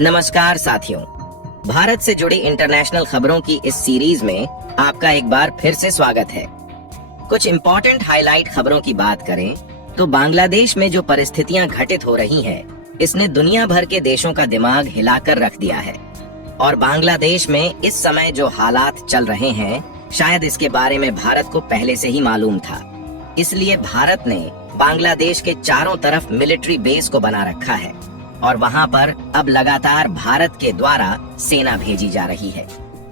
नमस्कार साथियों, भारत से जुड़ी इंटरनेशनल खबरों की इस सीरीज में आपका एक बार फिर से स्वागत है। कुछ इम्पोर्टेंट हाईलाइट खबरों की बात करें तो बांग्लादेश में जो परिस्थितियां घटित हो रही हैं, इसने दुनिया भर के देशों का दिमाग हिलाकर रख दिया है। और बांग्लादेश में इस समय जो हालात चल रहे हैं, शायद इसके बारे में भारत को पहले से ही मालूम था। इसलिए भारत ने बांग्लादेश के चारों तरफ मिलिट्री बेस को बना रखा है और वहां पर अब लगातार भारत के द्वारा सेना भेजी जा रही है,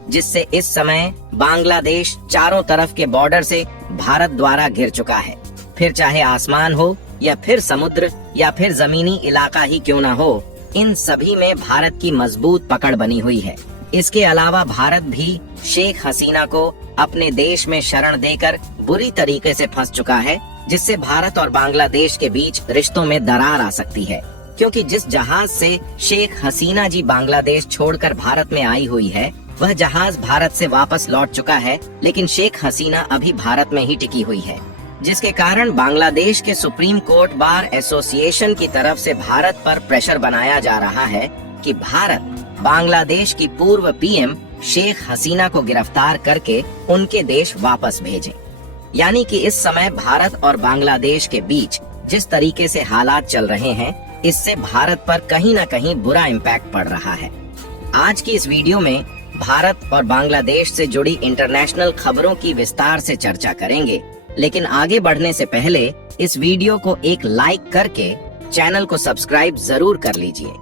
जिससे इस समय बांग्लादेश चारों तरफ के बॉर्डर से भारत द्वारा घिर चुका है। फिर चाहे आसमान हो या फिर समुद्र या फिर जमीनी इलाका ही क्यों ना हो, इन सभी में भारत की मजबूत पकड़ बनी हुई है। इसके अलावा भारत भी शेख हसीना को अपने देश में शरण देकर बुरी तरीके से फंस चुका है, जिससे भारत और बांग्लादेश के बीच रिश्तों में दरार आ सकती है। क्योंकि जिस जहाज से शेख हसीना जी बांग्लादेश छोड़कर भारत में आई हुई है, वह जहाज भारत से वापस लौट चुका है, लेकिन शेख हसीना अभी भारत में ही टिकी हुई है, जिसके कारण बांग्लादेश के सुप्रीम कोर्ट बार एसोसिएशन की तरफ से भारत पर प्रेशर बनाया जा रहा है कि भारत बांग्लादेश की पूर्व पीएम शेख हसीना को गिरफ्तार करके उनके देश वापस भेजे। यानी कि इस समय भारत और बांग्लादेश के बीच जिस तरीके से हालात चल रहे हैं, इससे भारत पर कहीं न कहीं बुरा इम्पैक्ट पड़ रहा है। आज की इस वीडियो में भारत और बांग्लादेश से जुड़ी इंटरनेशनल खबरों की विस्तार से चर्चा करेंगे, लेकिन आगे बढ़ने से पहले इस वीडियो को एक लाइक करके चैनल को सब्सक्राइब जरूर कर लीजिए,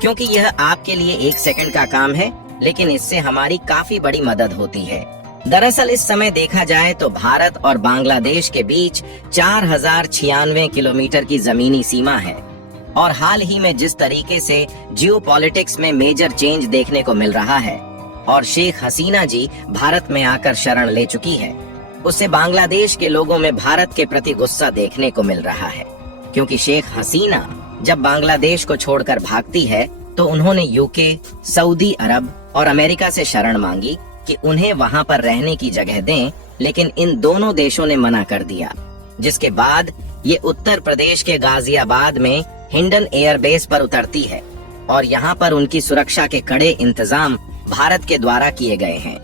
क्योंकि यह आपके लिए 1 सेकंड का काम है, लेकिन इससे हमारी काफी बड़ी मदद होती है। दरअसल इस समय देखा जाए तो भारत और बांग्लादेश के बीच 4096 किलोमीटर की जमीनी सीमा है और हाल ही में जिस तरीके से जियोपॉलिटिक्स में मेजर चेंज देखने को मिल रहा है और शेख हसीना जी भारत में आकर शरण ले चुकी है, उससे बांग्लादेश के लोगों में भारत के प्रति गुस्सा देखने को मिल रहा है। क्योंकि शेख हसीना जब बांग्लादेश को छोड़कर भागती है तो उन्होंने यूके, सऊदी अरब और अमेरिका से शरण मांगी कि उन्हें वहां पर रहने की जगह दें, लेकिन इन दोनों देशों ने मना कर दिया। जिसके बाद ये उत्तर प्रदेश के गाजियाबाद में हिंडन एयरबेस पर उतरती है और यहाँ पर उनकी सुरक्षा के कड़े इंतजाम भारत के द्वारा किए गए हैं।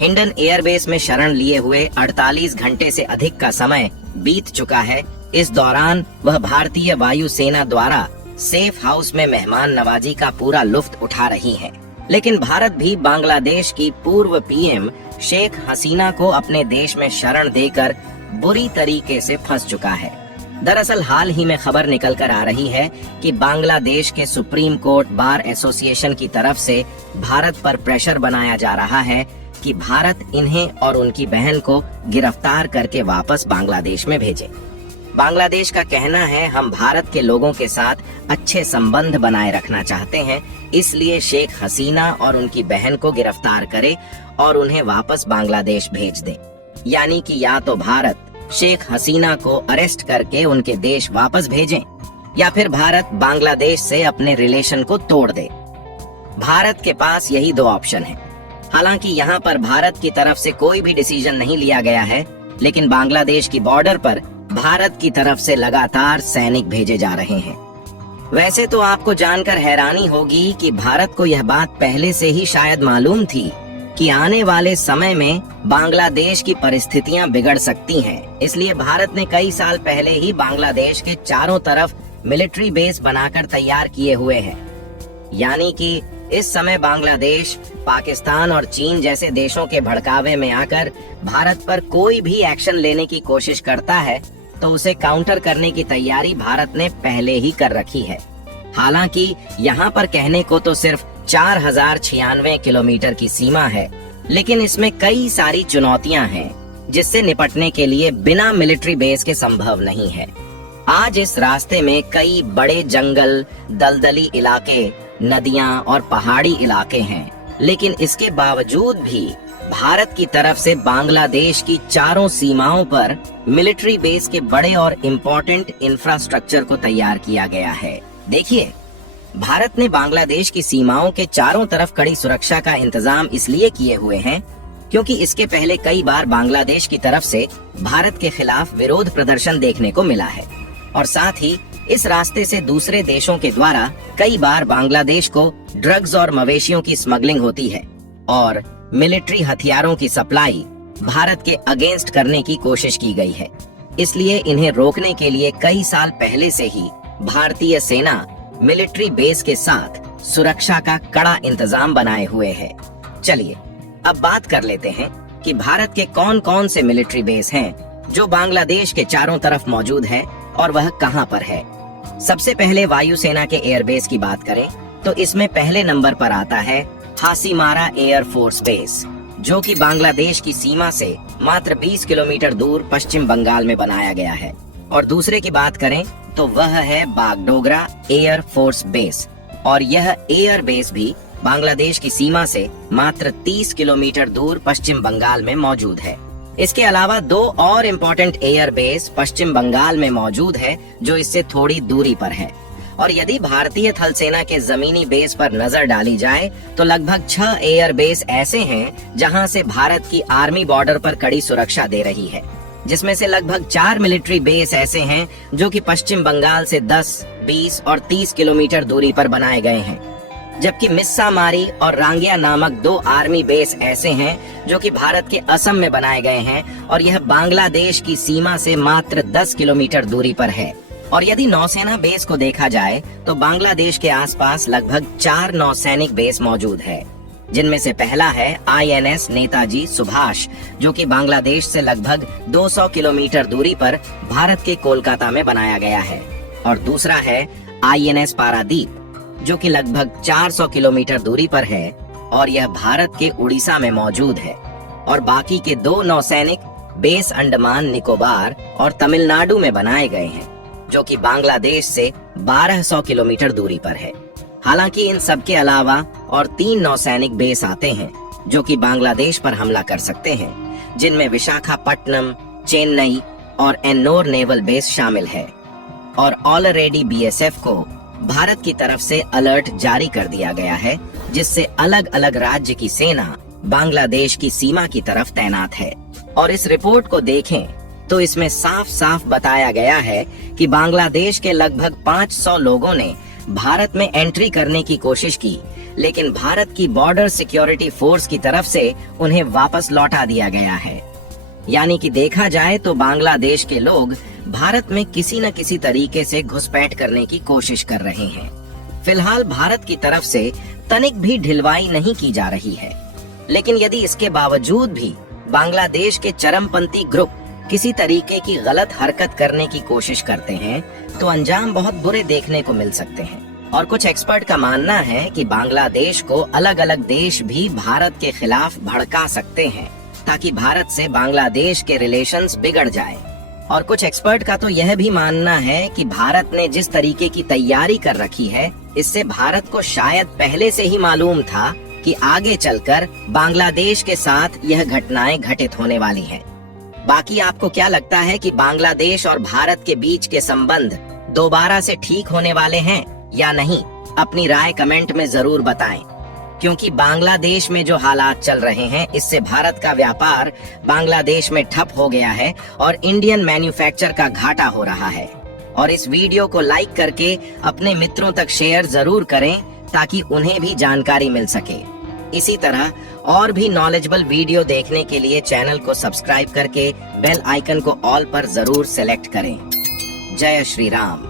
हिंडन एयरबेस में शरण लिए हुए 48 घंटे से अधिक का समय बीत चुका है। इस दौरान वह भारतीय वायु सेना द्वारा सेफ हाउस में मेहमान नवाजी का पूरा लुत्फ उठा रही है। लेकिन भारत भी बांग्लादेश की पूर्व पीएम शेख हसीना को अपने देश में शरण देकर बुरी तरीके से फंस चुका है। दरअसल हाल ही में खबर निकल कर आ रही है कि बांग्लादेश के सुप्रीम कोर्ट बार एसोसिएशन की तरफ से भारत पर प्रेशर बनाया जा रहा है कि भारत इन्हें और उनकी बहन को गिरफ्तार करके वापस बांग्लादेश में भेजे। बांग्लादेश का कहना है, हम भारत के लोगों के साथ अच्छे संबंध बनाए रखना चाहते हैं, इसलिए शेख हसीना और उनकी बहन को गिरफ्तार करे और उन्हें वापस बांग्लादेश भेज दे। यानी कि या तो भारत शेख हसीना को अरेस्ट करके उनके देश वापस भेजें या फिर भारत बांग्लादेश से अपने रिलेशन को तोड़ दे। भारत के पास यही 2 ऑप्शन है। हालांकि यहाँ पर भारत की तरफ से कोई भी डिसीजन नहीं लिया गया है, लेकिन बांग्लादेश की बॉर्डर पर भारत की तरफ से लगातार सैनिक भेजे जा रहे हैं। वैसे तो आपको जानकर हैरानी होगी कि भारत को यह बात पहले से ही शायद मालूम थी कि आने वाले समय में बांग्लादेश की परिस्थितियां बिगड़ सकती हैं। इसलिए भारत ने कई साल पहले ही बांग्लादेश के चारों तरफ मिलिट्री बेस बनाकर तैयार किए हुए हैं। यानी कि इस समय बांग्लादेश, पाकिस्तान और चीन जैसे देशों के भड़कावे में आकर भारत पर कोई भी एक्शन लेने की कोशिश करता है तो उसे काउंटर करने की तैयारी भारत ने पहले ही कर रखी है। हालांकि यहाँ पर कहने को तो सिर्फ 4096 किलोमीटर की सीमा है, लेकिन इसमें कई सारी चुनौतियां हैं जिससे निपटने के लिए बिना मिलिट्री बेस के संभव नहीं है। आज इस रास्ते में कई बड़े जंगल, दलदली इलाके, नदियां और पहाड़ी इलाके हैं, लेकिन इसके बावजूद भी भारत की तरफ से बांग्लादेश की चारों सीमाओं पर मिलिट्री बेस के बड़े और इम्पोर्टेंट इंफ्रास्ट्रक्चर को तैयार किया गया है। देखिए, भारत ने बांग्लादेश की सीमाओं के चारों तरफ कड़ी सुरक्षा का इंतजाम इसलिए किए हुए हैं क्योंकि इसके पहले कई बार बांग्लादेश की तरफ से भारत के खिलाफ विरोध प्रदर्शन देखने को मिला है और साथ ही इस रास्ते से दूसरे देशों के द्वारा कई बार बांग्लादेश को ड्रग्स और मवेशियों की स्मगलिंग होती है और मिलिट्री हथियारों की सप्लाई भारत के अगेंस्ट करने की कोशिश की गई है। इसलिए इन्हें रोकने के लिए कई साल पहले से ही भारतीय सेना मिलिट्री बेस के साथ सुरक्षा का कड़ा इंतजाम बनाए हुए है। चलिए अब बात कर लेते हैं कि भारत के कौन कौन से मिलिट्री बेस हैं जो बांग्लादेश के चारों तरफ मौजूद है और वह कहां पर है। सबसे पहले वायुसेना के एयरबेस की बात करें तो इसमें पहले नंबर पर आता है हासीमारा एयर फोर्स बेस, जो कि बांग्लादेश की सीमा से मात्र 20 किलोमीटर दूर पश्चिम बंगाल में बनाया गया है। और दूसरे की बात करें तो वह है बागडोगरा एयर फोर्स बेस, और यह एयर बेस भी बांग्लादेश की सीमा से मात्र 30 किलोमीटर दूर पश्चिम बंगाल में मौजूद है। इसके अलावा दो और इम्पोर्टेंट एयर बेस पश्चिम बंगाल में मौजूद है जो इससे थोड़ी दूरी पर है। और यदि भारतीय थल सेना के जमीनी बेस पर नजर डाली जाए तो लगभग 6 एयर बेस ऐसे हैं जहां से भारत की आर्मी बॉर्डर पर कड़ी सुरक्षा दे रही है, जिसमें से लगभग 4 मिलिट्री बेस ऐसे हैं जो कि पश्चिम बंगाल से 10, 20 और 30 किलोमीटर दूरी पर बनाए गए हैं, जबकि मिस्सामारी और रांगिया नामक 2 आर्मी बेस ऐसे हैं जो कि भारत के असम में बनाए गए हैं और यह बांग्लादेश की सीमा से मात्र 10 किलोमीटर दूरी पर है। और यदि नौसेना बेस को देखा जाए तो बांग्लादेश के आसपास लगभग 4 नौसैनिक बेस मौजूद है, जिनमें से पहला है INS नेताजी सुभाष, जो कि बांग्लादेश से लगभग 200 किलोमीटर दूरी पर भारत के कोलकाता में बनाया गया है। और दूसरा है INS पारादीप, जो कि लगभग 400 किलोमीटर दूरी पर है और यह भारत के उड़ीसा में मौजूद है। और बाकी के 2 नौसैनिक बेस अंडमान निकोबार और तमिलनाडु में बनाए गए हैं, जो कि बांग्लादेश से 1200 किलोमीटर दूरी पर है। हालांकि इन सब के अलावा और 3 नौसैनिक बेस आते हैं जो कि बांग्लादेश पर हमला कर सकते हैं, जिनमें विशाखापट्टनम, चेन्नई और एन्नोर नेवल बेस शामिल है। और ऑलरेडी BSF को भारत की तरफ से अलर्ट जारी कर दिया गया है, जिससे अलग अलग राज्य की सेना बांग्लादेश की सीमा की तरफ तैनात है। और इस रिपोर्ट को देखें तो इसमें साफ साफ बताया गया है कि बांग्लादेश के लगभग 500 लोगों ने भारत में एंट्री करने की कोशिश की, लेकिन भारत की बॉर्डर सिक्योरिटी फोर्स की तरफ से उन्हें वापस लौटा दिया गया है। यानी कि देखा जाए तो बांग्लादेश के लोग भारत में किसी न किसी तरीके से घुसपैठ करने की कोशिश कर रहे हैं। फिलहाल भारत की तरफ से तनिक भी ढिलवाई नहीं की जा रही है, लेकिन यदि इसके बावजूद भी बांग्लादेश के चरमपंथी ग्रुप किसी तरीके की गलत हरकत करने की कोशिश करते हैं तो अंजाम बहुत बुरे देखने को मिल सकते हैं। और कुछ एक्सपर्ट का मानना है कि बांग्लादेश को अलग अलग देश भी भारत के खिलाफ भड़का सकते हैं, ताकि भारत से बांग्लादेश के रिलेशंस बिगड़ जाए। और कुछ एक्सपर्ट का तो यह भी मानना है कि भारत ने जिस तरीके की तैयारी कर रखी है, इससे भारत को शायद पहले से ही मालूम था कि आगे चलकर बांग्लादेश के साथ यह घटनाएं घटित होने वाली हैं। बाकी आपको क्या लगता है कि बांग्लादेश और भारत के बीच के संबंध दोबारा से ठीक होने वाले हैं या नहीं? अपनी राय कमेंट में जरूर बताएं, क्योंकि बांग्लादेश में जो हालात चल रहे हैं इससे भारत का व्यापार बांग्लादेश में ठप हो गया है और इंडियन मैन्युफैक्चर का घाटा हो रहा है। और इस वीडियो को लाइक करके अपने मित्रों तक शेयर जरूर करें ताकि उन्हें भी जानकारी मिल सके। इसी तरह और भी नॉलेजेबल वीडियो देखने के लिए चैनल को सब्सक्राइब करके बेल आइकन को ऑल पर जरूर सेलेक्ट करें। जय श्री राम।